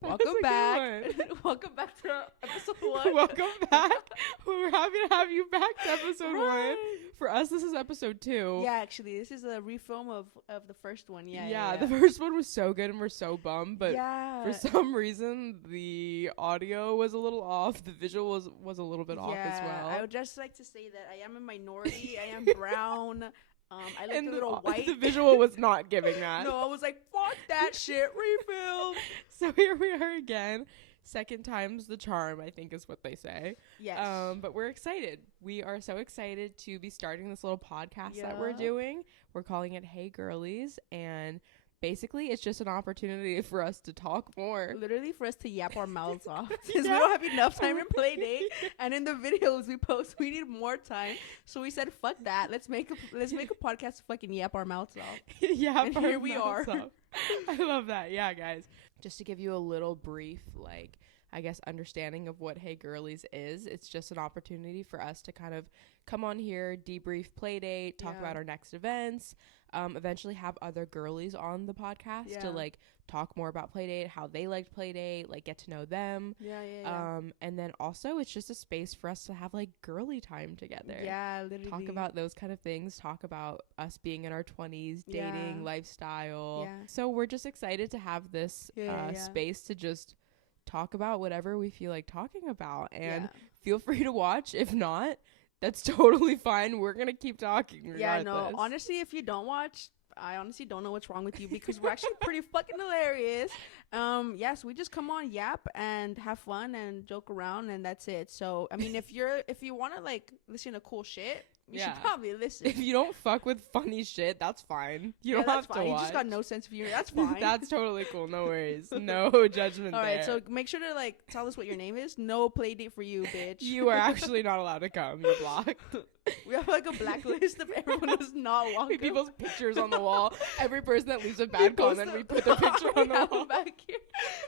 Welcome back. Welcome back to episode 1. Welcome back. We're happy to have you back to episode 1. For us, this is episode 2. Yeah, actually, this is a refilm of the first one. Yeah, the first one was so good and we're so bummed, but yeah. for some reason the audio was a little off. The visual was a little bit off as well. I would just like to say that I am a minority. I am brown. I look a little white. The visual was not giving that. No, I was like, fuck that shit, refill. So here we are again. Second time's the charm, I think is what they say. Yes. But we're excited. We are so excited to be starting this little podcast that we're doing. We're calling it Hey Girlies, and basically it's just an opportunity for us to talk more. Literally for us to yap our mouths off. Because we don't have enough time in play date. And in the videos we post, we need more time. So we said, fuck that. Let's make a podcast to fucking yap our mouths off. Yeah, and here we are. I love that. Yeah, guys. Just to give you a little brief, like, I guess, understanding of what Hey Girlies is, it's just an opportunity for us to kind of come on here, debrief playdate, talk about our next events, eventually have other girlies on the podcast to, like, talk more about playdate, how they liked playdate, like, get to know them. And then also it's just a space for us to have, like, girly time together. Yeah, literally. Talk about those kind of things. Talk about us being in our 20s, dating, lifestyle. Yeah. So we're just excited to have this space to just talk about whatever we feel like talking about. And feel free to watch. If not, that's totally fine. We're going to keep talking regardless. Yeah, no, honestly, if you don't watch, I honestly don't know what's wrong with you, because we're actually pretty fucking hilarious. Yes, we just come on, yap, and have fun and joke around, and that's it. So, I mean, if you want to, like, listen to cool shit, you should probably listen. If you don't fuck with funny shit, that's fine. You don't have to watch. You just got no sense of humor. That's fine. That's totally cool. No worries. No judgment there. All right, so make sure to, like, tell us what your name is. No play date for you, bitch. You are actually not allowed to come. You're blocked. We have, like, a blacklist of everyone who's not welcome. People's pictures on the wall. Every person that leaves a bad comment, we put their picture on the wall. Back here.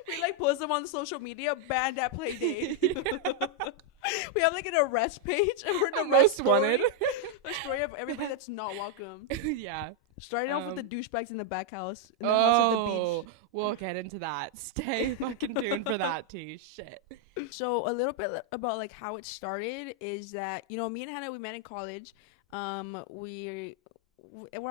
We, like, post them on social media. Banned at play date. We have, like, an arrest page, and we're the most wanted. A story of everybody that's not welcome. Yeah. Starting off with the douchebags in the back house. In the house at the beach. We'll get into that. Stay fucking tuned for that, T. Shit. So a little bit about, like, how it started is that, you know, me and Hannah, we met in college. I'm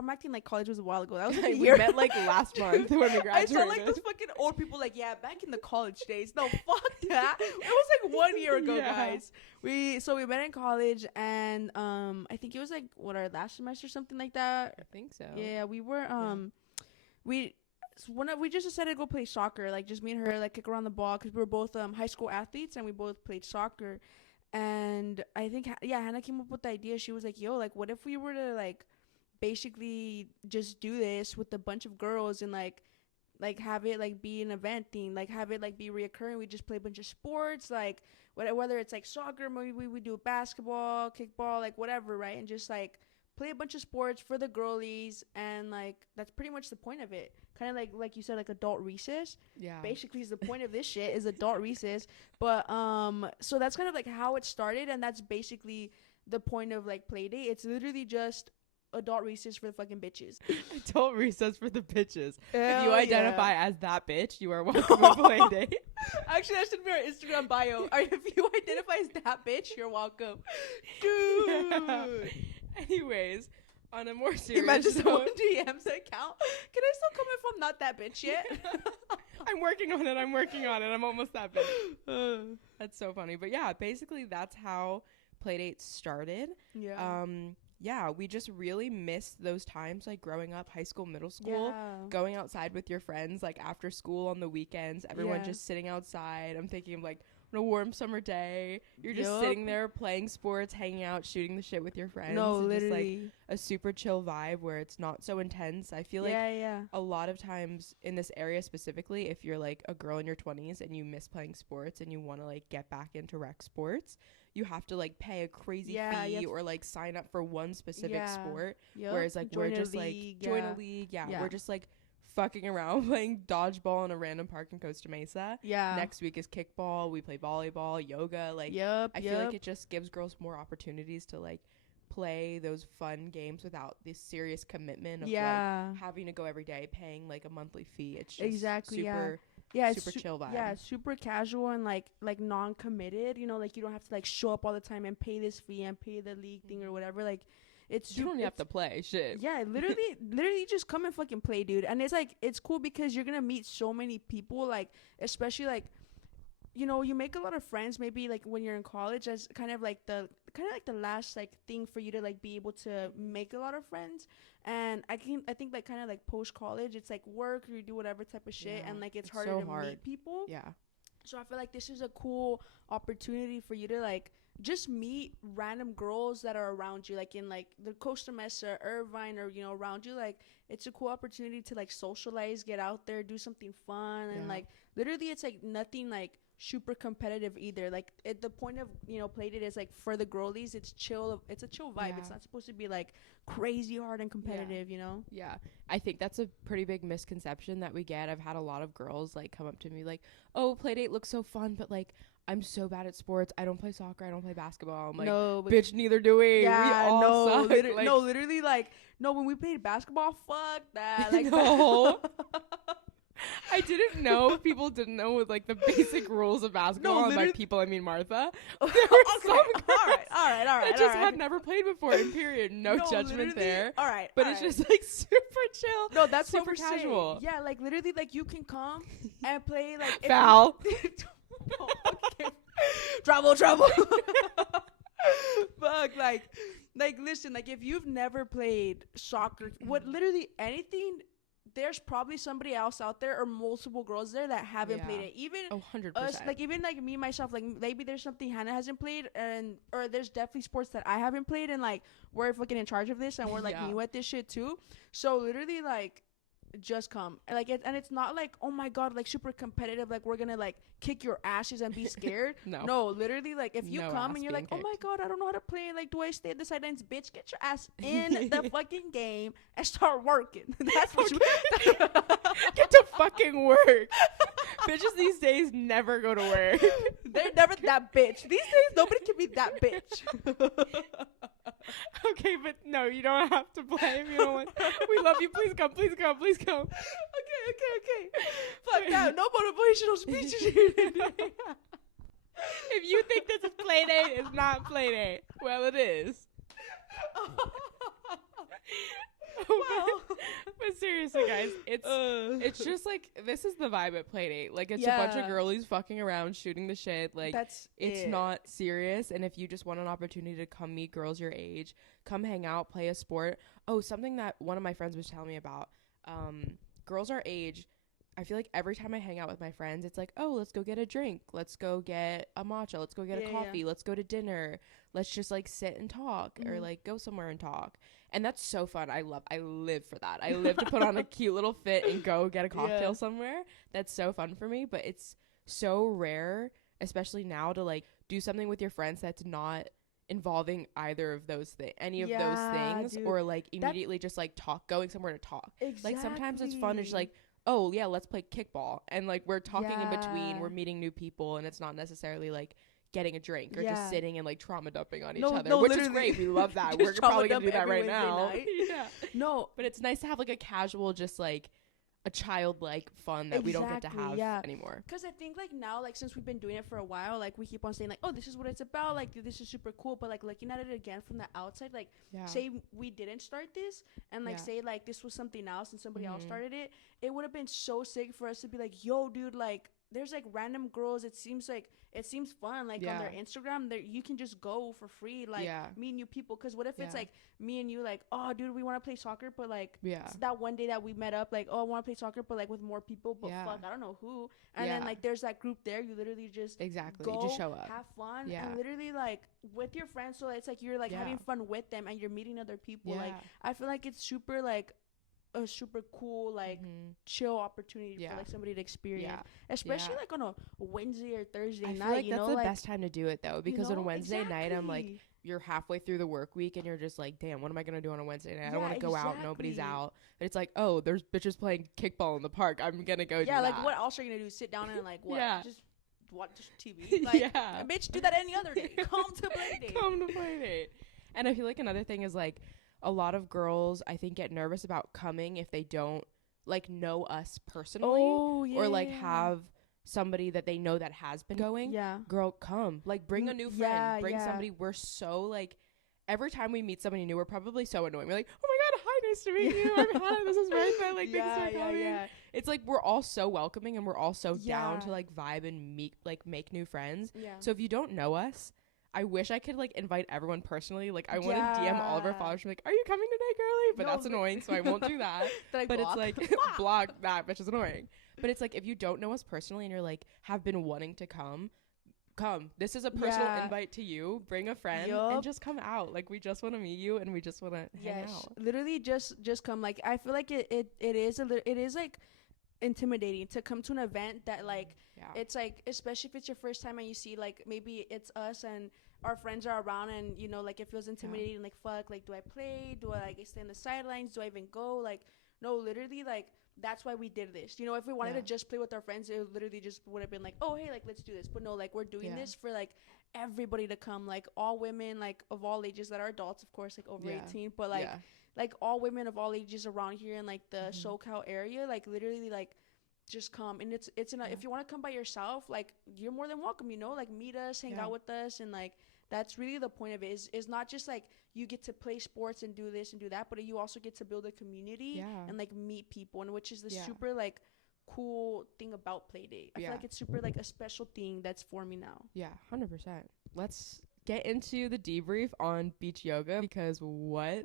acting like college was a while ago. That was like we met like last month when we graduated. I sound like those fucking old people, like, yeah, back in the college days. No, fuck that. It was like 1 year ago, guys. We met in college, and I think it was like our last semester, something like that. I think so. Yeah, we were we just decided to go play soccer, like, just me and her, like, kick around the ball, because we were both high school athletes, and we both played soccer. And I think Hannah came up with the idea. She was like, yo, like, what if we were to, like, basically just do this with a bunch of girls, and like have it, like, be an event thing, like, have it, like, be reoccurring. We just play a bunch of sports, like, whether it's like soccer, maybe we do basketball, kickball, like, whatever, right? And just, like, play a bunch of sports for the girlies, and, like, that's pretty much the point of it. Kind of like you said, like, adult recess. Yeah, basically is the point of this shit, is adult recess. But so that's kind of like how it started, and that's basically the point of, like, play date. It's literally just adult recess for the fucking bitches. Adult recess for the bitches. If you identify as that bitch, you are welcome to play date. Actually, that should be our Instagram bio. If you identify as that bitch, you're welcome. Dude. Yeah. Anyways, on a more serious Imagine someone DMs the account. Can I still come if I'm not that bitch yet? I'm working on it. I'm almost that bitch. That's so funny. But yeah, basically that's how Playdate started. Yeah. Yeah, we just really missed those times, like, growing up, high school, middle school, going outside with your friends, like, after school on the weekends, everyone just sitting outside. I'm thinking of, like, on a warm summer day, you're just sitting there playing sports, hanging out, shooting the shit with your friends. No, literally. Just, like, a super chill vibe where it's not so intense. I feel like a lot of times in this area specifically, if you're, like, a girl in your 20s and you miss playing sports and you want to, like, get back into rec sports, you have to, like, pay a crazy fee or, like, sign up for one specific sport. Whereas, like, we're just like join a league. We're just, like, fucking around playing dodgeball in a random park in Costa Mesa. Next week is kickball. We play volleyball, yoga. Like, I feel like it just gives girls more opportunities to, like, play those fun games without this serious commitment of like having to go every day, paying like a monthly fee. It's just super Yeah, super chill vibe. Yeah, super casual and like non-committed. You know, like you don't have to like show up all the time and pay this fee and pay the league thing or whatever. Like it's you don't have to play shit. Yeah, literally just come and fucking play, dude. And it's like it's cool because you're gonna meet so many people, like especially like, you know, you make a lot of friends maybe like when you're in college as kind of like the last like thing for you to like be able to make a lot of friends. And I think like kind of like post college it's like work or you do whatever type of shit, and like it's harder so to hard. meet people. Yeah. So I feel like this is a cool opportunity for you to like just meet random girls that are around you, like in like the Costa Mesa, Irvine, or you know, around you. Like it's a cool opportunity to like socialize, get out there, do something fun. And like literally it's like nothing like super competitive either. Like the point of, you know, Playdate is like for the girlies, it's chill, it's a chill vibe. It's not supposed to be like crazy hard and competitive, you know. I think that's a pretty big misconception that we get. I've had a lot of girls like come up to me like, oh, Playdate looks so fun, but like I'm so bad at sports, I don't play soccer, I don't play basketball. I'm like, no, bitch, neither do we. Yeah, we all suck. Literally like no, when we played basketball, fuck that. Like no. I didn't know. People didn't know with like the basic rules of basketball. And by people, I mean Martha. There were some girls all right. I just had never played before. In period, no judgment there. All right, but it's just like super chill. No, that's super casual. Saying. Yeah, like literally, like you can come and play like foul. Trouble. Fuck, like listen, like if you've never played soccer, what literally anything. There's probably somebody else out there or multiple girls there that haven't played it. Even 100%. us, like even like me myself, like maybe there's something Hannah hasn't played, and or there's definitely sports that I haven't played, and like we're fucking in charge of this, and we're like new at this shit too. So literally like just come, like and it's not like, oh my god, like super competitive, like we're gonna like kick your asses and be scared. No, literally like if you come and you're like, oh my god, I don't know how to play, like do I stay at the sidelines? Bitch, get your ass in the fucking game and start working. That's what you get to fucking work. Bitches these days never go to work. They're never that bitch. These days nobody can be that bitch. Okay, but no, you don't have to play if you don't want. We love you. Please come. Okay. Fuck that. No motivational speeches here today. If you think this is Playdate, it's not Playdate. Well, it is. But seriously, guys, it's just like this is the vibe at Playdate. Like it's a bunch of girlies fucking around, shooting the shit. Like it's not serious. And if you just want an opportunity to come meet girls your age, come hang out, play a sport. Oh, something that one of my friends was telling me about. Girls our age, I feel like every time I hang out with my friends, it's like, oh, let's go get a drink. Let's go get a matcha. Let's go get a coffee. Let's go to dinner. Let's just like sit and talk or like go somewhere and talk. And that's so fun. I live for that. I live to put on a cute little fit and go get a cocktail somewhere. That's so fun for me. But it's so rare, especially now, to like do something with your friends that's not involving either of those any of those things, dude. Or like immediately just like going somewhere to talk. Exactly. Like sometimes it's fun. It's like, oh yeah, let's play kickball, and like we're talking in between, we're meeting new people, and it's not necessarily like getting a drink or just sitting and like trauma dumping on each other, which is great. We love that. We're probably gonna do that right now. No, but it's nice to have like a casual, just like a childlike fun that we don't get to have anymore. Because I think like now, like since we've been doing it for a while, like we keep on saying like, oh, this is what it's about, like this is super cool, but like looking at it again from the outside, like say we didn't start this and like say like this was something else and somebody else started it, it would have been so sick for us to be like, yo dude, like there's like random girls, it seems fun, like on their Instagram there you can just go for free, like meet new people. Because what if it's like me and you, like, oh dude, we want to play soccer, but like it's that one day that we met up, like, oh I want to play soccer but like with more people, but fuck, I don't know who, and then like there's that group there, you literally just go, you just show up, have fun, and literally like with your friends, so it's like you're like having fun with them and you're meeting other people. Like I feel like it's super like a super cool like chill opportunity for like somebody to experience, especially like on a Wednesday or Thursday night. Like that's the best time to do it though, because on Wednesday night I'm like, you're halfway through the work week and you're just like, damn, what am I gonna do on a Wednesday night? I don't want to go out, nobody's out. But it's like, oh, there's bitches playing kickball in the park, I'm gonna go do that. Like what else are you gonna do? Sit down and like what? Just watch TV? Like bitch, do that any other day. Come to Playdate. And I feel like another thing is like, a lot of girls I think get nervous about coming if they don't like know us personally, or like have somebody that they know that has been going, girl, come, like bring a new friend, bring somebody. We're so like, every time we meet somebody new, we're probably so annoying. We're like, oh my god, hi, nice to meet you, I'm Hannah, this is Martha, like thanks for coming. It's like we're all so welcoming, and we're all so down to like vibe and make new friends. So if you don't know us, I wish I could like invite everyone personally. Like I want to DM all of our followers, like, are you coming today, girly? But that's annoying, so I won't do that. But it's like block that, which is annoying. But it's like, if you don't know us personally and you're like have been wanting to come. This is a personal invite to you. Bring a friend and just come out. Like we just want to meet you and we just want to hang out. Literally just come. Like I feel like it is like intimidating to come to an event that like it's like, especially if it's your first time and you see like maybe it's us and our friends are around, and you know, like it feels intimidating. Like fuck, like do I play? Do I like stay in the sidelines? Do I even go? Like no, literally, like that's why we did this. You know, if we wanted to just play with our friends, it literally just would have been like, oh hey, like let's do this. But no, like we're doing this for like everybody to come, like all women, like of all ages that are adults, of course, like over 18, but like all women of all ages around here in like the SoCal area, like literally like just come. And it's if you want to come by yourself, like you're more than welcome, you know, like meet us, hang out with us. And like that's really the point of it, is not just like you get to play sports and do this and do that, but you also get to build a community and like meet people, and which is the super like cool thing about play date. I feel like it's super like a special thing that's for me now. 100%. Let's get into the debrief on beach yoga, because what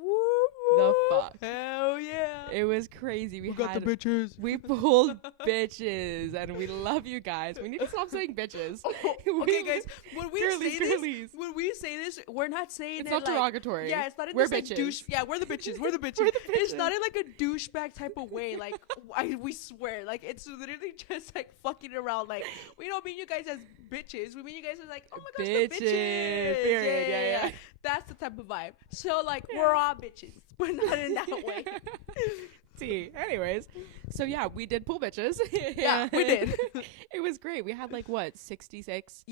the fuck? Hell yeah. It was crazy. We got the bitches. We pulled bitches, and we love you guys. We need to stop saying bitches. Okay, guys, when we say this, we're not saying it's not derogatory. Yeah, it's not in we're this bitches. Like douche. Yeah, we're the bitches. We're the bitches. It's not in like a douchebag type of way. Like we swear, like it's literally just like fucking around. Like we don't mean you guys as bitches. We mean you guys as like, oh my gosh, the bitches. Period. Yeah. That's the type of vibe. So like we're all bitches, but not in that way. See, anyways, so yeah, we did pull bitches. Yeah, we did. It was great. We had like what, 66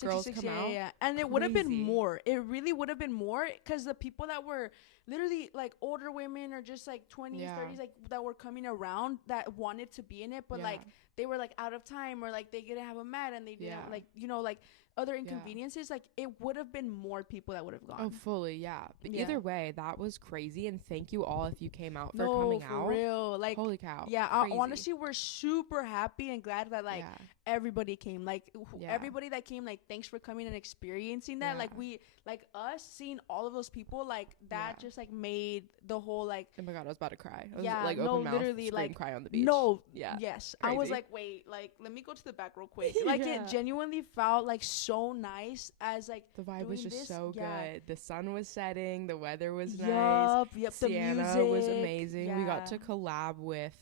girls 66, come out. Yeah, and it would have been more. It really would have been more, because the people that were literally like older women or just like 20s, 30s, like that were coming around that wanted to be in it, but like they were like out of time, or like they didn't have a mat, and they didn't like, you know, like other inconveniences. Like it would have been more people that would have gone. Oh, fully. But either way, that was crazy, and thank you all if you came out for coming out. For real, like holy cow. Honestly, we're super happy and glad that like everybody came. Like everybody that came, like thanks for coming and experiencing that. Like we, like us seeing all of those people, like that just like made the whole like, oh my god, I was about to cry. I was like open mouth, literally like cry on the beach. Yes, crazy. I was like, wait, like let me go to the back real quick. Like it genuinely felt like so nice, as like the vibe was just so good. The sun was setting, the weather was nice. Sienna the music was amazing. We got to collab with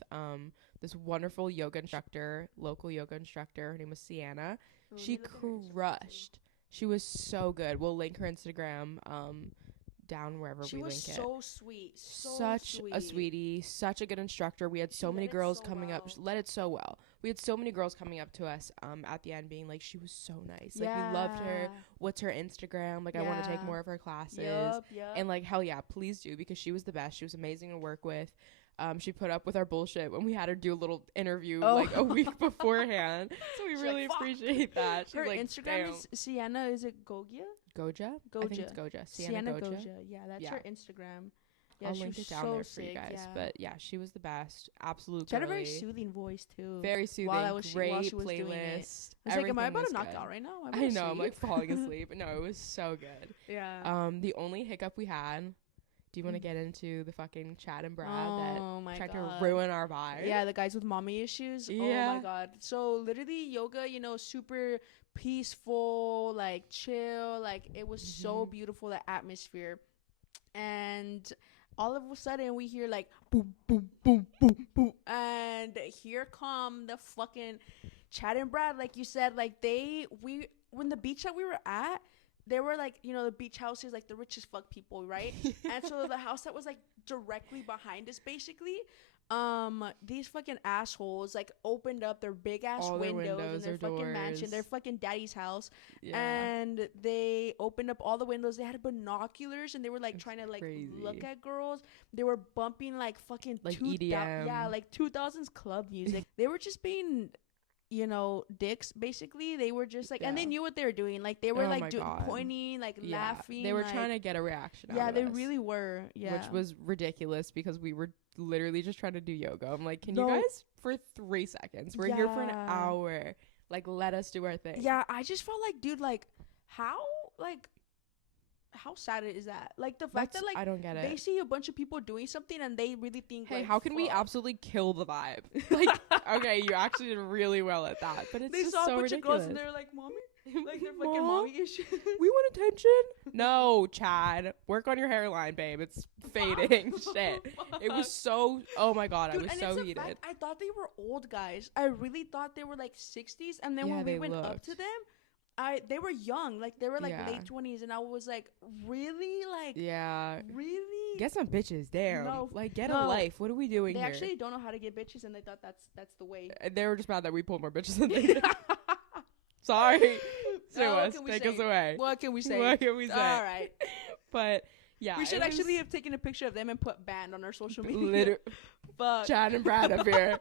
this wonderful yoga instructor, local yoga instructor. Her name was Sienna. She crushed. She was so good. We'll link her Instagram down wherever we link it. She was so sweet. Such a sweetie. Such a good instructor. We had so many girls coming up. She led it so well. We had so many girls coming up to us at the end being like, she was so nice. Like, we loved her. What's her Instagram? Like, I want to take more of her classes. And like, hell yeah, please do, because she was the best. She was amazing to work with. She put up with our bullshit when we had her do a little interview like a week beforehand. So we really appreciate that. She's her like, Instagram damn. is Sienna. Is it Gogia? Goja? I think it's Goja. Sienna Goja. Yeah, that's her Instagram. Yeah, I'll link it down there for you guys. But yeah, she was the best. Absolute. She had a very soothing voice too. Very soothing. While great she was playlist. Doing it. I was like, am I about to knock out right now? I know. I'm like falling asleep. But no, it was so good. Yeah. The only hiccup we had. Do you want to get into the fucking Chad and Brad that tried to ruin our vibe? Yeah, the guys with mommy issues. Yeah. Oh my god. So literally yoga, you know, super peaceful, like chill, like it was so beautiful, the atmosphere. And all of a sudden we hear like boom, boom, boom, boom, boom, and here come the fucking Chad and Brad. Like you said, like when the beach that we were at, they were like, you know, the beach houses, like the richest fuck people, right? And so the house that was like directly behind us, basically, These fucking assholes like opened up their big ass windows in their fucking doors. mansion, their fucking daddy's house, Yeah. and they opened up all the windows. They had binoculars and they were like It's trying to like crazy. look at girls. They were bumping like fucking Like EDM. Yeah, like 2000s club music. They were just being, you know, dicks basically. They were just like, and they Yeah. knew what they were doing. Like they were Oh my like God. pointing, like Yeah. laughing. They were like, trying to get a reaction out yeah, of they us, really were. Yeah, which was ridiculous because we were literally just trying to do yoga. I'm like, can No. you guys for 3 seconds? We're here for an Yeah. hour. Like, let us do our thing. Yeah, I just felt like, dude, like how sad is that? Like the fact that like I don't get they it. see a bunch of people doing something and they really think, Hey, like, how can we fuck. absolutely kill the vibe? Like, okay, you actually did really well at that, but it's They just saw so a bunch ridiculous. of girls and they're like, mommy, like they're fucking Mom, mommy issues. we want attention. No, Chad, work on your hairline, babe. It's fading. Shit. It was so. Oh my God, Dude, I was and so it's a heated. fact, I thought they were old guys. I really thought they were like 60s, and then Yeah, when we they went up looked. to them, they were young, like they were like Yeah. late 20s, and I was like, really, like, Yeah. really? Get some bitches, damn. No, Like, get a no. life. What are we doing They here? actually don't know how to get bitches, and they thought that's the way. They were just mad that we pulled more bitches than they did. Sorry. Sue What us. can we Take say? us away. What can we say? What can we say? All right. But yeah, We should it was actually have taken a picture of them and put banned on our social media. liter- Fuck. Chad and Brad up here.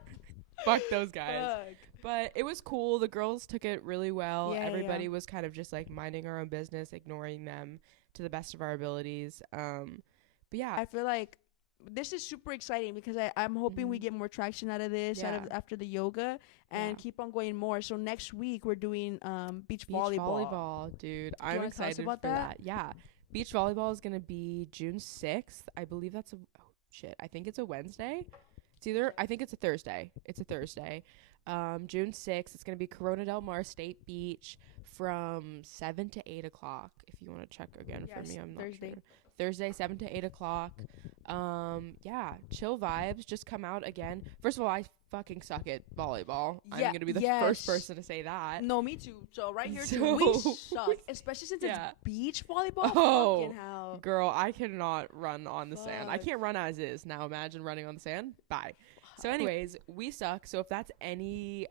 Fuck those guys. Fuck. But it was cool. The girls took it really well. Yeah, yeah, Everybody yeah. was kind of just like minding our own business, ignoring them to the best of our abilities. But yeah, I feel like this is super exciting because I'm hoping we Mhm. get more traction out of this Yeah. after the yoga and Yeah. keep on going more. So next week we're doing beach beach volleyball. dude. you I'm wanna tell us excited about for that? that. Yeah. Beach volleyball is going to be June 6th. I believe that's I think it's a Wednesday. I think it's a Thursday. It's a Thursday. June 6th. It's going to be Corona Del Mar State Beach from 7 to 8 o'clock. If you want to check again for Yes, me, I'm not Thursday. sure. Thursday, 7 to 8 o'clock. Yeah, chill vibes. Just come out again. First of all, I fucking suck at volleyball. I'm Yeah, going to be the yes. first person to say that. No, me too. So right here too, So- we suck, especially since Yeah. it's beach volleyball. Oh. Fucking hell. Girl, I cannot run on the sand. I Fuck. can't run as is. Now imagine running on the sand. Bye. So anyways, we suck. So if that's any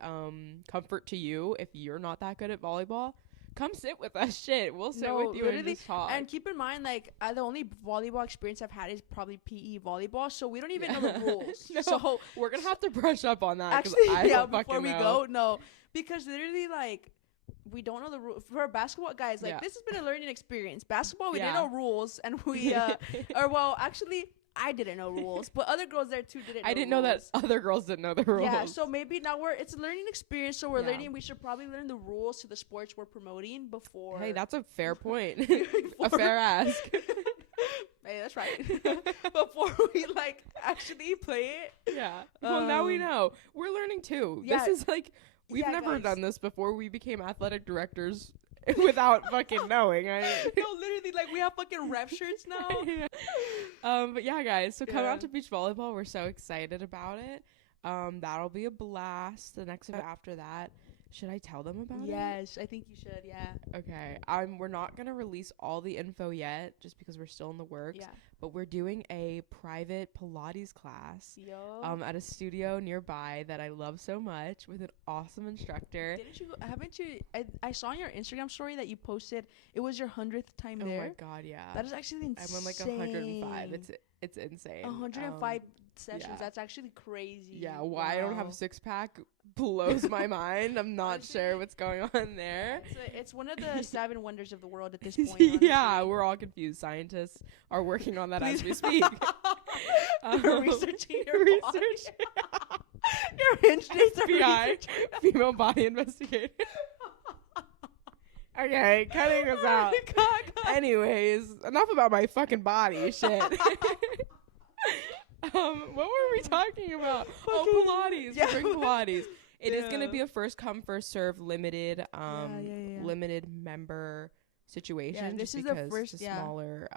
comfort to you, if you're not that good at volleyball, come sit with us. Shit, we'll sit No, with you and literally, just talk. And keep in mind, like, the only volleyball experience I've had is probably PE volleyball, so we don't even Yeah. know the rules. No, So we're gonna have to brush up on that. 'Cause actually, I yeah, don't before fucking we know. go, no, because literally, like, we don't know the rules for basketball, guys. Like, Yeah. this has been a learning experience. Basketball, we Yeah. didn't know rules, and we, or well, actually, I didn't know rules, but other girls there too didn't. I didn't know that rules. other girls didn't know the rules. Yeah, so maybe now it's a learning experience, so we're Yeah. learning. We should probably learn the rules to the sports we're promoting before. Hey, that's a fair point. a before- fair ask. Hey, that's right. Before we like actually play it. Yeah. Well, now we Um, know. We're learning too. yeah. This is like we've Yeah, never guys. done this before. We became athletic directors without fucking knowing. No, literally, like we have fucking rep shirts now. Yeah. But yeah, guys. So come Yeah. out to beach volleyball. We're so excited about it. That'll be a blast. The next event after that. Should I tell them about it? Yes, I think you should. Yeah. Okay. We're not gonna release all the info yet, just because we're still in the works. Yeah. But we're doing a private Pilates class. Yo. At a studio nearby that I love so much with an awesome instructor. Didn't you? Haven't you? I saw on your Instagram story that you posted. It was your 100th time Oh there. my god, yeah. That is actually insane. I'm on like 105. It's insane. 105 sessions. yeah. That's actually crazy. Yeah, why I don't have Wow. a six pack blows my mind. I'm not Honestly, sure what's going on there. It's one of the 7 wonders of the world at this point. Yeah, honestly. we're all confused. Scientists are working on that as we Please. speak. You're researching your body. research. Your instincts are FBI, researching. female body investigator. Okay, cutting us out. Anyways, enough about my fucking body. Shit. What were we talking about? Oh, Pilates. Yeah. We're doing Pilates. It is gonna Yeah. be a first come first serve limited yeah. limited member situation. this just is the because first- it's a yeah. smaller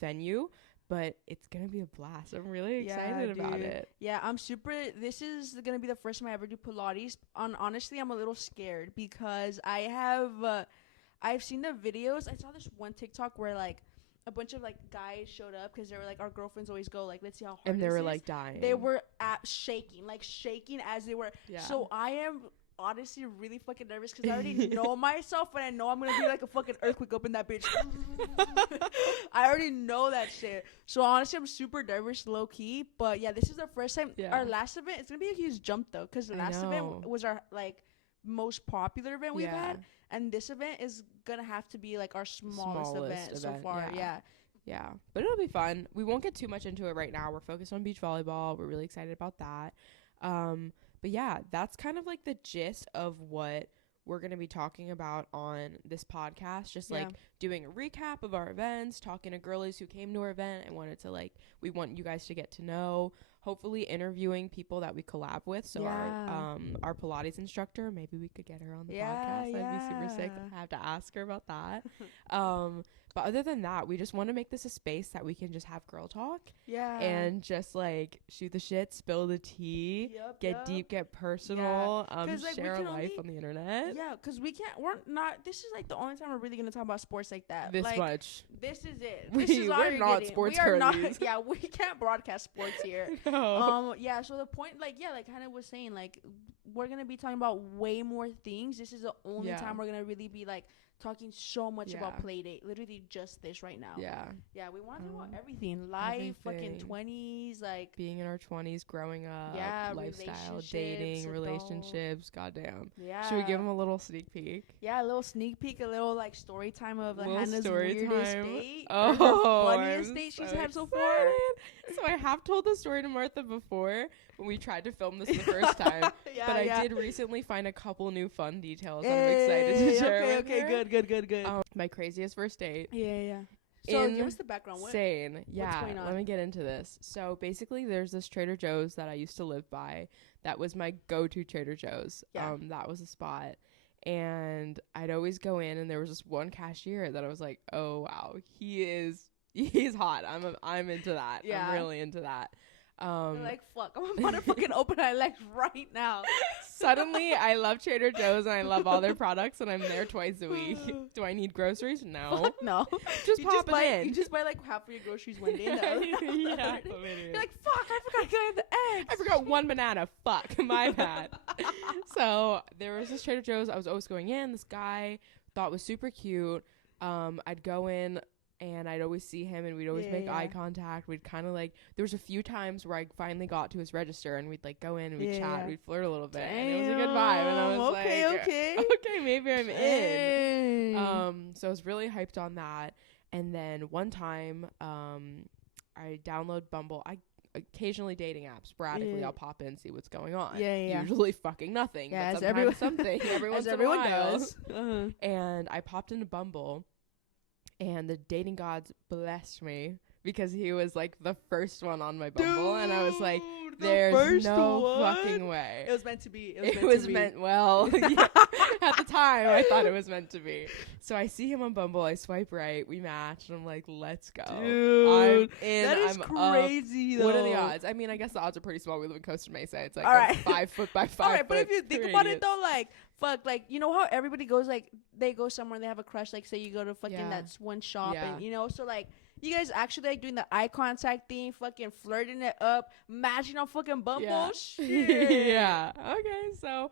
venue, but it's gonna be a blast. I'm really excited about dude. it. Yeah, I'm super. This is gonna be the first time I ever do Pilates. Honestly, I'm a little scared because I've seen the videos. I saw this one TikTok where like a bunch of like guys showed up because they were like, our girlfriends always go like, let's see how hard And they this were is. like dying. They were shaking as they were. Yeah. So I am honestly really fucking nervous because I already know myself, and I know I'm gonna be like a fucking earthquake up in that bitch. I already know that shit. So honestly, I'm super nervous, low key. But yeah, this is the first time. Yeah. Our last event, it's gonna be a huge jump though, because the last event was our like most popular event we've had, and this event is gonna have to be like our smallest event so far. Yeah, but it'll be fun. We won't get too much into it right now. We're focused on beach volleyball. We're really excited about that. But yeah, that's kind of like the gist of what we're going to be talking about on this podcast. Just like doing a recap of our events, talking to girlies who came to our event and wanted to like, we want you guys to get to know, hopefully interviewing people that we collab with. So our Pilates instructor, maybe we could get her on the podcast. That'd be super sick. I have to ask her about that. But other than that, we just want to make this a space that we can just have girl talk. Yeah. And just like shoot the shit, spill the tea, get deep, get personal, like, share our life on the internet. Yeah, because this is like the only time we're really going to talk about sports like that. This like, much. This is it. We're not sports girlies. Yeah, we can't broadcast sports here. No. Yeah, so the point, like Hannah was saying, like, we're going to be talking about way more things. This is the only time we're going to really be like, talking so much about Playdate, literally just this right now. Yeah, we want to talk about everything, life, fucking 20s, like being in our 20s, growing up, lifestyle, dating, relationships. Goddamn. Yeah. Should we give them a little sneak peek? Yeah, a little sneak peek, a little like story time of like Hannah's weirdest date, funniest date she's had so far. So I have told the story to Martha before when we tried to film this the first time, but I did recently find a couple new fun details I'm excited to share. Okay, good. My craziest first date. Yeah. So give us the background. Insane. What's going on? Let me get into this. So basically, there's this Trader Joe's that I used to live by. That was my go-to Trader Joe's. Yeah. That was a spot. And I'd always go in, and there was this one cashier that I was like, oh wow, he's hot. I'm into that. Yeah. I'm really into that. You're like, fuck, I'm about to fucking open my legs right now. Suddenly, I love Trader Joe's and I love all their products, and I'm there twice a week. Do I need groceries? No. No. Just pop it in. You just buy like half of your groceries one day. And the other You're like, fuck, I forgot to get the eggs. I forgot one banana. Fuck, my bad. So there was this Trader Joe's. I was always going in. This guy thought was super cute. I'd go in, and I'd always see him, and we'd always make eye contact. We'd kind of like, there was a few times where I finally got to his register, and we'd like go in and we'd chat, we'd flirt a little bit. And it was a good vibe. And I was okay, maybe I'm in. So I was really hyped on that. And then one time, I download Bumble. I occasionally dating apps. Sporadically, I'll pop in, see what's going on. Usually fucking nothing. Yeah, but sometimes something. Everyone does. And I popped into Bumble. And the dating gods blessed me because he was like the first one on my Bumble. Dude, and I was like, there's no fucking way. It was meant to be. Well, yeah. At the time, I thought it was meant to be. So I see him on Bumble. I swipe right. We match. And I'm like, let's go. Dude, I'm in. That is crazy, though. What are the odds? I mean, I guess the odds are pretty small. We live in Costa Mesa. It's like 5 foot by 5 foot. All right, but if you think about it, though, like, fuck, like, you know how everybody goes, like, they go somewhere and they have a crush, like, say you go to fucking that one shop, and, you know, so, like, you guys actually, like, doing the eye contact thing, fucking flirting it up, matching on fucking Bumble, shit. Yeah. Okay, so,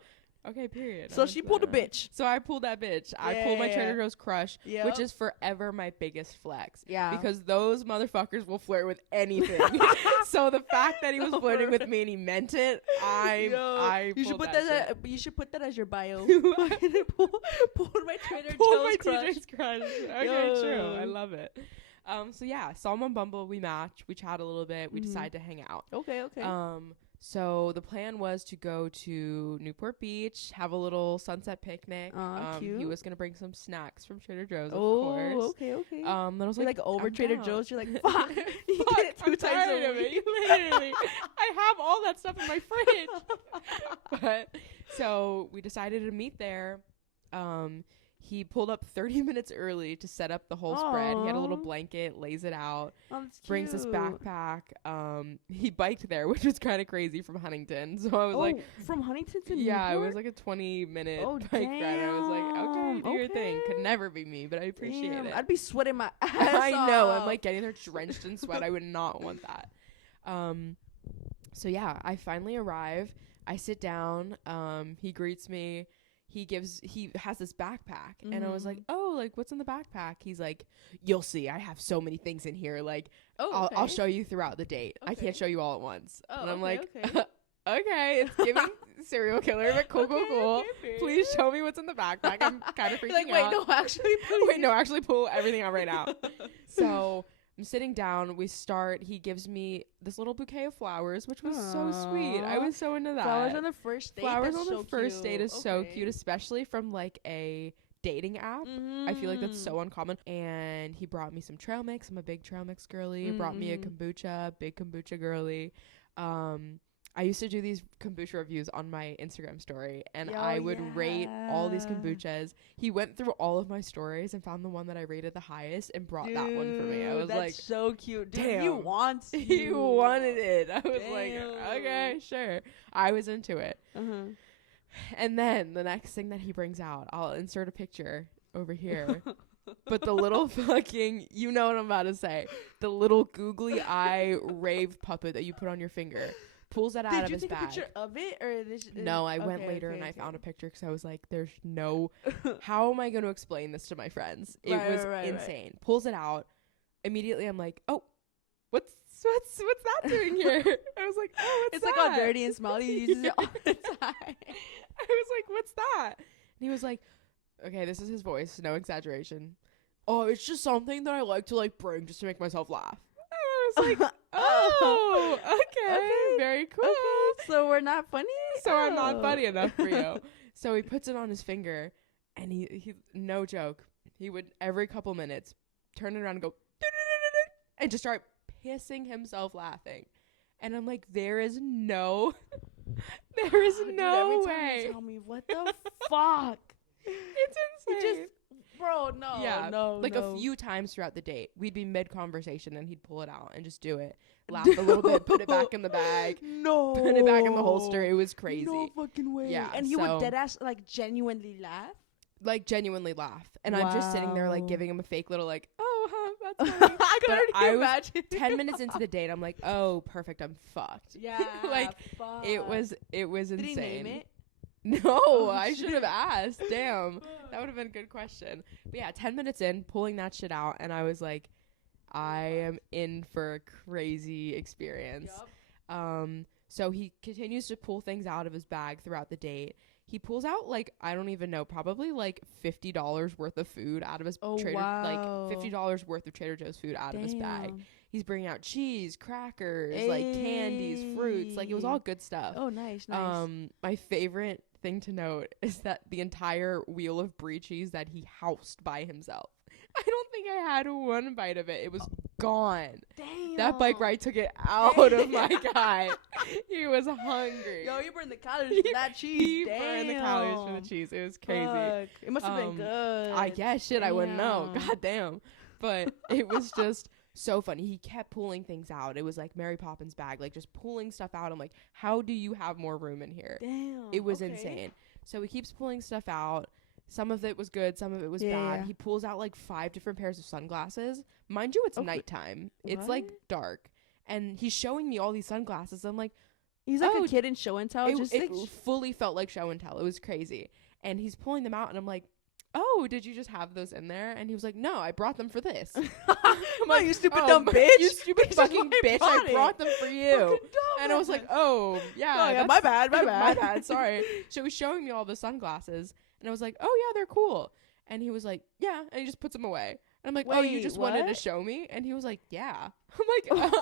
period. So she pulled a bitch. So I pulled that bitch. I pulled my Trader Joe's crush, which is forever my biggest flex. Yeah. Because those motherfuckers will flirt with anything. So the fact that he was flirting with me and he meant it, you should put that as your bio. pulled my Trader Joe's crush. Okay, true. I love it. So yeah, saw him on Bumble. We match. We chat a little bit. We decide to hang out. Okay. So the plan was to go to Newport Beach, have a little sunset picnic. Cute. He was gonna bring some snacks from Trader Joe's, of course. Okay. Then I was like over Trader Joe's. You're like, fuck. You did it 2 times a week. Literally, I have all that stuff in my fridge. But so we decided to meet there. He pulled up 30 minutes early to set up the whole spread. He had a little blanket, lays it out, brings his backpack. He biked there, which was kind of crazy from Huntington. So I was like, from Huntington to yeah, Newport? it was like a 20-minute bike ride. I was like, okay, do your thing. Could never be me, but I appreciate it. I'd be sweating my ass I know. off. I'm like getting there drenched in sweat. I would not want that. So yeah, I finally arrive. I sit down. He greets me. He has this backpack, and I was like, oh, like, what's in the backpack? He's like, you'll see. I have so many things in here. Like, I'll show you throughout the date. I can't show you all at once. And I'm like, okay, it's giving serial killer, but cool. Please show me what's in the backpack. I'm kind of freaking out. Wait, no, actually pull everything out right now. So I'm sitting down. We start. He gives me this little bouquet of flowers, which was so sweet. I was so into that. Flowers on the first date. Flowers on the first date is so cute, especially from like a dating app. I feel like that's so uncommon. And he brought me some trail mix. I'm a big trail mix girly. He brought me a kombucha, big kombucha girly. I used to do these kombucha reviews on my Instagram story, and I would rate all these kombuchas. He went through all of my stories and found the one that I rated the highest and brought that one for me. I was that's like, so cute. Dude, damn. You want to. He wanted it. I was like, okay, sure. I was into it. And then the next thing that he brings out, I'll insert a picture over here. But the little fucking, you know what I'm about to say, the little googly eye rave puppet that you put on your finger. Pulls that out of his bag. Did you take a picture of it? Or no, I went later and I found a picture because I was like, there's no, how am I going to explain this to my friends? It was insane. Right. Pulls it out. Immediately I'm like, oh, what's that doing here? I was like, oh, what's that? It's like all dirty and smelly. He uses it all the time. I was like, what's that? And he was like, okay, this is his voice. No exaggeration. Oh, it's just something that I like to like bring just to make myself laugh. I was like, oh, okay, very cool. Okay, so we're not funny? So I'm not funny enough for you. So he puts it on his finger, and he no joke, he would every couple minutes turn it around and go, and just start pissing himself laughing. And I'm like, there is no way. Every time you tell me, what the fuck? It's insane. Bro, no. Yeah, a few times throughout the date, we'd be mid-conversation and he'd pull it out and just do it. Laugh a little bit, put it back in the bag. No. Put it back in the holster. It was crazy. No fucking way. Yeah. And he would deadass, like, genuinely laugh? Like, genuinely laugh. And I'm just sitting there, like, giving him a fake little, like, oh, that's funny. I was 10 minutes into the date. I'm like, oh, perfect. I'm fucked. Yeah. Like, fuck. it was insane. Did he name it? No, I should have asked. Damn. That would have been a good question. But yeah, 10 minutes in, pulling that shit out, and I was like, I am in for a crazy experience. Yep. So he continues to pull things out of his bag throughout the date. He pulls out, like, I don't even know, probably like $50 worth of food out of his $50 worth of Trader Joe's food out of his bag. He's bringing out cheese, crackers, like candies, fruits. Like, it was all good stuff. Oh, nice. My favorite thing to note is that the entire wheel of brie cheese that he housed by himself. I don't think I had one bite of it. It was gone. Damn. That bike ride took it out of my guy. He was hungry. Yo, you burned the calories for that cheese. He burned the calories for the cheese. It was crazy. Fuck. It must have been good. I guess. Shit, I wouldn't know. God damn. But it was just so funny. He kept pulling things out. It was like Mary Poppins bag, like just pulling stuff out. I'm like, how do you have more room in here? Damn. It was insane. So he keeps pulling stuff out. Some of it was good, some of it was bad. He pulls out like 5 different pairs of sunglasses. Mind you, it's nighttime. What? It's like dark. And he's showing me all these sunglasses. I'm like, he's like a kid in show and tell. It fully felt like show and tell. It was crazy. And he's pulling them out and I'm like, oh, did you just have those in there? And he was like, no, I brought them for this. I'm like, you stupid dumb bitch. You stupid fucking bitch. I brought them for you. And I was like, oh, yeah. My bad. Sorry. So he's showing me all the sunglasses. And I was like, oh, yeah, they're cool. And he was like, yeah. And he just puts them away. And I'm like, oh, you just wanted to show me? And he was like, yeah. I'm like,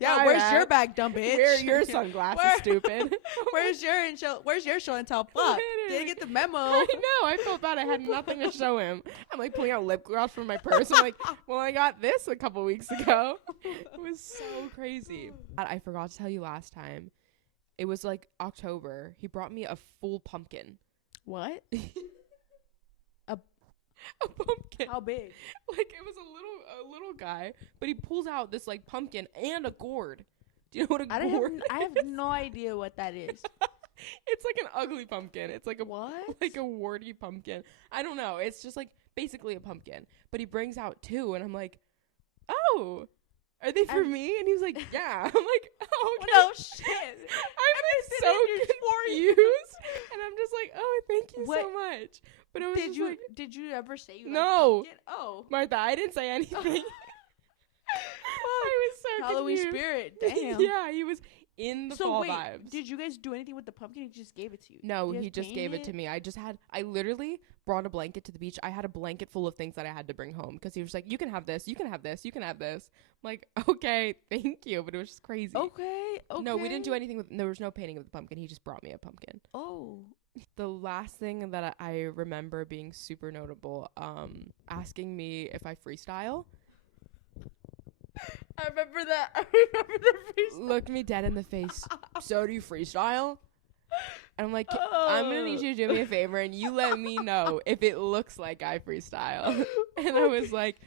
yeah, where's your bag, dumb bitch? Where are your sunglasses, stupid? Where's your show and tell? Fuck. Didn't get the memo. I know. I felt bad. I had nothing to show him. I'm like pulling out lip gloss from my purse. I'm like, well, I got this a couple weeks ago. It was so crazy. I forgot to tell you last time. It was like October. He brought me a full pumpkin. What? a pumpkin. How big? Like it was a little guy, but he pulls out this like pumpkin and a gourd. Do you know what a gourd is? I have no idea what that is. It's like an ugly pumpkin. It's like a what? Like a warty pumpkin. I don't know. It's just like basically a pumpkin. But he brings out 2 and I'm like, "Oh, are they for me?" And he was like, "Yeah." I'm like, "Oh, okay." No shit. I'm like so confused. And I'm just like, "Oh, thank you so much." But it was did you ever say you no. liked pumpkin? Oh. Martha, I didn't say anything. I was so Halloween confused. spirit. Damn. Yeah, he was in the fall vibes. Did you guys do anything with the pumpkin? He just gave it to you? No, he just gave it to me. I literally brought a blanket to the beach. I had a blanket full of things that I had to bring home because he was like, "You can have this, you can have this, you can have this." I'm like, "Okay, thank you," but it was just crazy. Okay. No, we didn't do anything with. There was no painting of the pumpkin. He just brought me a pumpkin. Oh. The last thing that I remember being super notable, asking me if I freestyle. I remember that. I remember the freestyle. Looked me dead in the face. So do you freestyle? And I'm like, I'm gonna need you to do me a favor and you let me know if it looks like I freestyle. And I was like,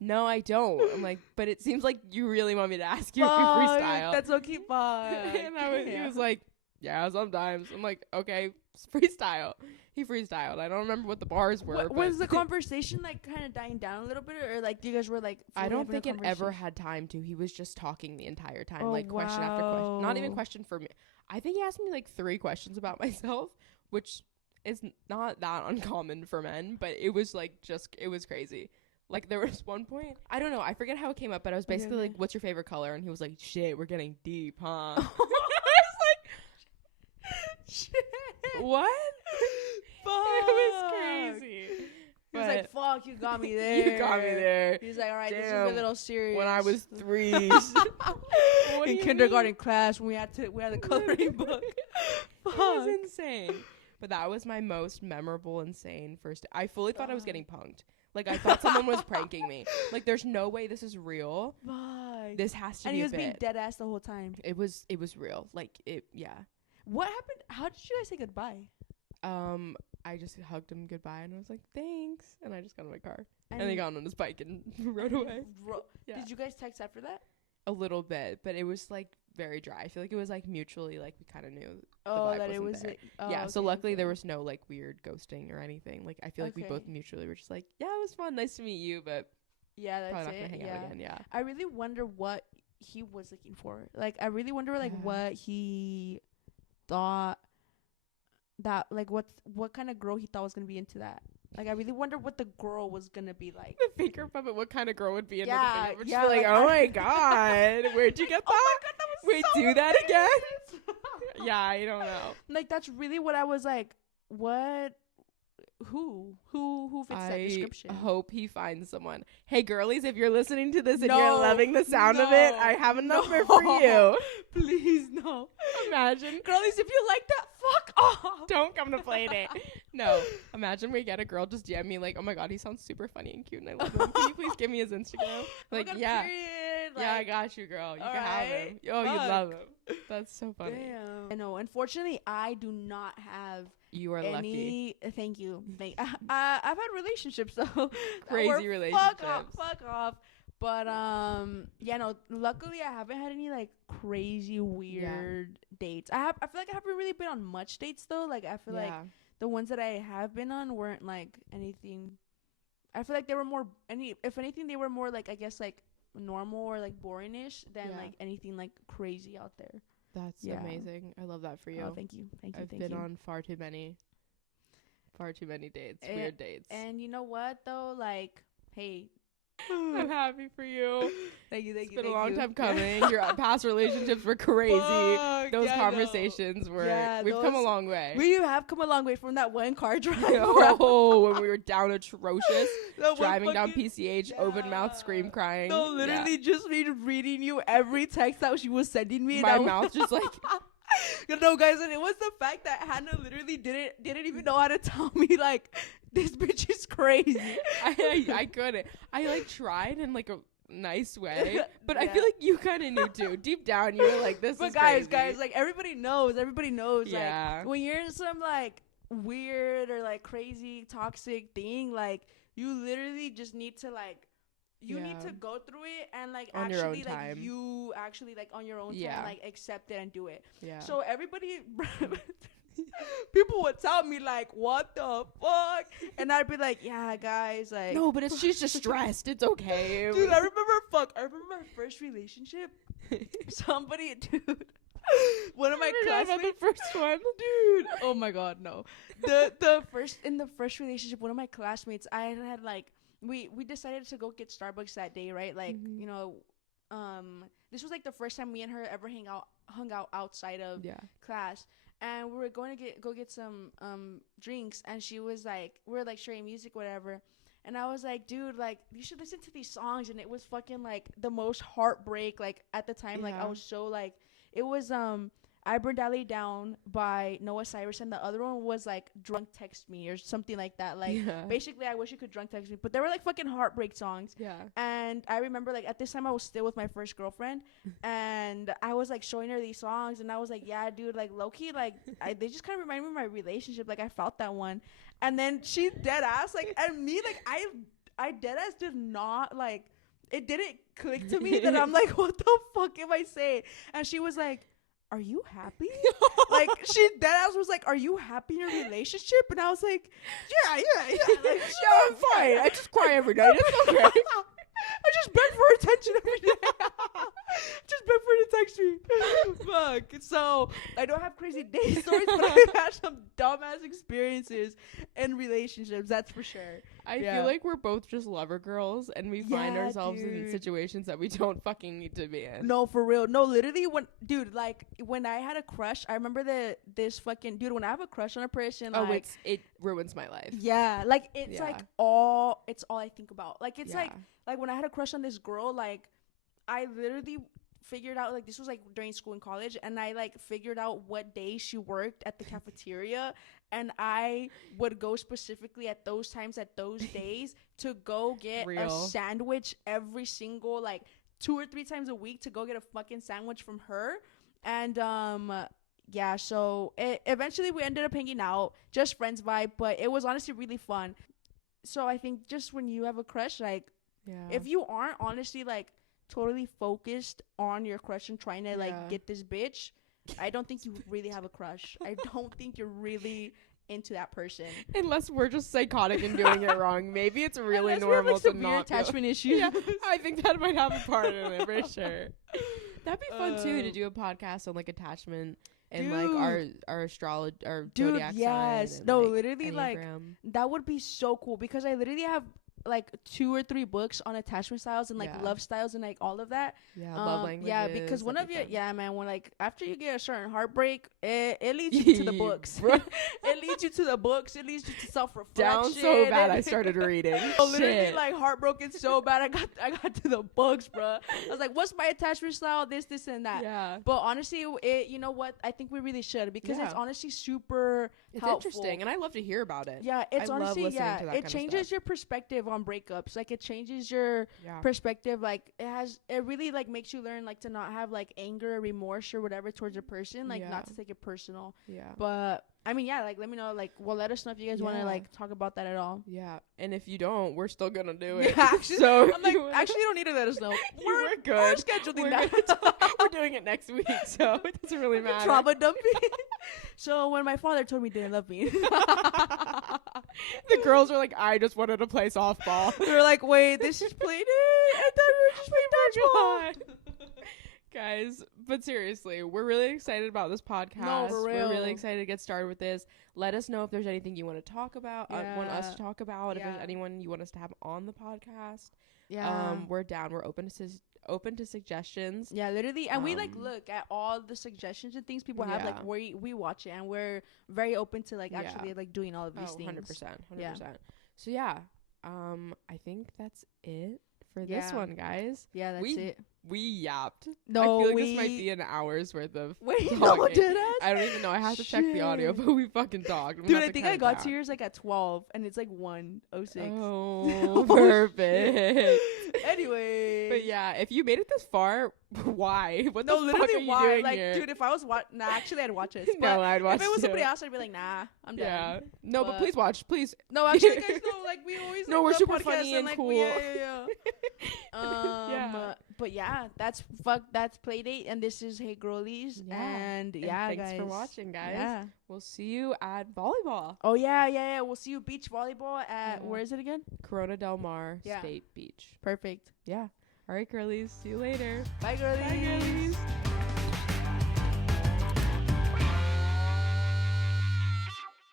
no, I don't. I'm like, but it seems like you really want me to ask you if you freestyle. That's okay, fine. And he was like, yeah, sometimes. I'm like, okay, freestyle. He freestyled. I don't remember what the bars were. Was the conversation like kind of dying down a little bit, or like you guys were like? I don't think it ever had time to. He was just talking the entire time, question after question. Not even question for me. I think he asked me like 3 questions about myself, which is not that uncommon for men, but it was like it was crazy. Like there was one point, I don't know, I forget how it came up, but I was basically like, "What's your favorite color?" And he was like, "Shit, we're getting deep, huh?" I was like, "Shit, what?" Fuck. It was crazy. He was like, "Fuck, you got me there. You got me there." He was like, "All right, this is a little serious." When I was 3 in kindergarten class, when we had the coloring book. It was insane. But that was my most memorable, insane first. I fully thought I was getting punked. Like I thought someone was pranking me. Like there's no way this is real. Fuck. This has to be. And he was a being bit. dead ass the whole time. It was real. Like it. Yeah. What happened? How did you guys say goodbye? I just hugged him goodbye and I was like, thanks. And I just got in my car. And he got on his bike and rode away. Yeah. Did you guys text after that? A little bit, but it was like very dry. I feel like it was like mutually, like we kind of knew the Oh, vibe that it wasn't was there. like, oh, yeah, okay, so luckily okay. there was no like weird ghosting or anything. Like I feel like we both mutually were just like, yeah, it was fun. Nice to meet you, but yeah, that's probably not it. gonna hang out again. Yeah. I really wonder what he was looking for. Like I really wonder like what he thought that like what kind of girl he thought was gonna be into that. Like I really wonder what the girl was gonna be like. The finger puppet. What kind of girl would be into the finger puppet? Yeah, like, oh my god, where'd you get that? Oh my god, that was wait, so do that weird. again? Yeah, I don't know. Like that's really what I was like. What? Who fits that description? I hope he finds someone. Hey, girlies, if you're listening to this and you're loving the sound of it, I have a number for you. Please, no. Imagine. Girlies, if you like that, fuck off. Don't come to play it. No. Imagine we get a girl just DM me like, oh my god, he sounds super funny and cute and I love him. Can you please give me his Instagram? Like, yeah. Yeah, I got you, girl. You can have him. Oh, you love him. That's so funny. Damn. I know. Unfortunately, I do not have You are lucky. Thank you. I've had relationships though. Crazy relationships. Fuck off. But yeah, no. Luckily, I haven't had any like crazy weird dates. I feel like I haven't really been on much dates though. Like I feel like the ones that I have been on weren't like anything. I feel like they were more if anything, they were more like I guess like normal or like boringish than like anything like crazy out there. That's amazing. I love that for you. Oh, thank you. I've been on far too many dates, weird dates. And you know what though? Like, hey, I'm happy for you. Thank you. It's been a long time coming. Your past relationships were crazy. Those conversations were. We've come a long way. We have come a long way from that one car drive. Oh, when we were down atrocious, driving down PCH, open mouth, scream, crying. No, literally just me reading you every text that she was sending me. My mouth just like. No, guys, and it was the fact that Hannah literally didn't even know how to tell me like this bitch is crazy. I couldn't. I like tried in like a nice way, but I feel like you kind of knew too. Deep down, you were like, "This is crazy." But guys, like everybody knows. Like when you're in some like weird or like crazy toxic thing, like You literally just need to like, you Yeah. need to go through it and like On your own actually like time. you actually like on your own Yeah. time like accept it and do it. Yeah. So everybody, people would tell me like, what the fuck? And I'd be like, yeah, guys, like. No, but she's just stressed. It's okay. Dude, I remember my first relationship. Dude. One of my classmates. The first one, dude. Oh my god, no. The first relationship, one of my classmates, I had like, we decided to go get Starbucks that day, right? Like, you know, this was like the first time me and her ever hung out outside of class. And we were going to go get some drinks, and she was like, we were like sharing music, whatever. And I was like, dude, like, you should listen to these songs. And it was fucking like the most heartbreak. Like at the time, like I was so like, it was I Burned Alley Down by Noah Cyrus, and the other one was like Drunk Text Me or something like that. Like basically, I Wish You Could Drunk Text Me, but they were like fucking heartbreak songs. Yeah. And I remember like at this time I was still with my first girlfriend, and I was like showing her these songs, and I was like, yeah, dude, like low key, like they just kind of remind me of my relationship. Like I felt that one, and then she dead ass like, and me like I dead ass did not like. It didn't click to me that I'm like, what the fuck am I saying? And she was like, are you happy? Like, she dead ass was like, are you happy in your relationship? And I was like, yeah. Like, yeah, I'm fine. I just cry every night. It's okay. I just beg for attention every day. Just beg for her to text me. Fuck. So, I don't have crazy day stories, but I've had some dumbass experiences in relationships. That's for sure. I feel like we're both just lover girls, and we find ourselves in situations that we don't fucking need to be in. No, for real. No, literally, when I had a crush, I remember this fucking dude. When I have a crush on a person, like, it ruins my life. Yeah, like it's like all I think about. Like it's like when I had a crush on this girl, like I literally figured out, like, this was like during school and college, and I like figured out what day she worked at the cafeteria, and I would go specifically at those times, at those days, to go get a sandwich every single like 2 or 3 times a week, to go get a fucking sandwich from her. And yeah, so eventually we ended up hanging out, just friends vibe, but it was honestly really fun. So I think just when you have a crush, like, if you aren't honestly like totally focused on your crush and trying to like get this bitch, I don't think you really have a crush. I don't think you're really into that person, unless we're just psychotic and doing it wrong. Maybe it's really unless normal we have, like, to not attachment issues. Yeah, I think that might have a part in it for sure. That'd be fun too, to do a podcast on like attachment and like our astrology, our zodiac sign. And, no, like, literally, like, that would be so cool, because I literally have like 2 or 3 books on attachment styles and like love styles and like all of that. Love languages. Yeah, because one of you, man, when like after you get a certain heartbreak, it leads you to the books. It leads you to the books. It leads you to self-reflection. Down so bad, I started reading. Literally, like, heartbroken so bad, I got to the books, bro. I was like, what's my attachment style? This, and that. Yeah. But honestly, you know what? I think we really should, because it's honestly super helpful. Interesting, and I love to hear about it. Yeah, it's honestly, it changes your perspective on breakups. Like, it changes your perspective. Like, it really like makes you learn like to not have like anger or remorse or whatever towards a person, like not to take it personal. But I mean, like, let me know, like, well, let us know if you guys want to like talk about that at all. And if you don't, we're still gonna do it. Actually, so I'm like, actually, you don't need to let us know. We're good. We're scheduling that. We're doing it next week, so it doesn't really matter. Trauma dumping. So when my father told me he didn't love me, the girls are like, I just wanted to play softball. They're like, wait, this is playing it? I thought we were just playing dodgeball. Guys, but seriously, we're really excited about this podcast. No, for real. We're really excited to get started with this. Let us know if there's anything you want to talk about, want us to talk about, if there's anyone you want us to have on the podcast. We're down. We're open to suggestions. Yeah, literally. And we like look at all the suggestions and things people have. Like, we watch it, and we're very open to like actually like doing all of these things. 100%. So I think that's it for this one, guys. Yeah, that's it. we yapped. No, I feel like this might be an hour's worth of Wait, talking. no, did us? I don't even know. I have to check the audio, but we fucking talked. Dude, I think I got to yours like at 12, and it's like 1:06. Oh, perfect. Anyway. But yeah, if you made it this far, why? What the fuck literally are you why? doing Like, here? dude, if I was actually I'd watch it. No, I'd watch if it was too. somebody else, I'd be like, nah, I'm done. Yeah. No, but please watch, please. No, actually, guys, no, like, we always, No, like, we're love super podcasts funny and like, cool. Yeah. Yeah. But yeah, that's Playdate, and this is Hey Girlies, and yeah, thanks guys. for watching, guys. Yeah. We'll see you at volleyball. Oh yeah. We'll see you beach volleyball at where is it again? Corona Del Mar Yeah. State Beach. Perfect. Yeah. All right, girlies. See you later. Bye, girlies. Bye, girlies.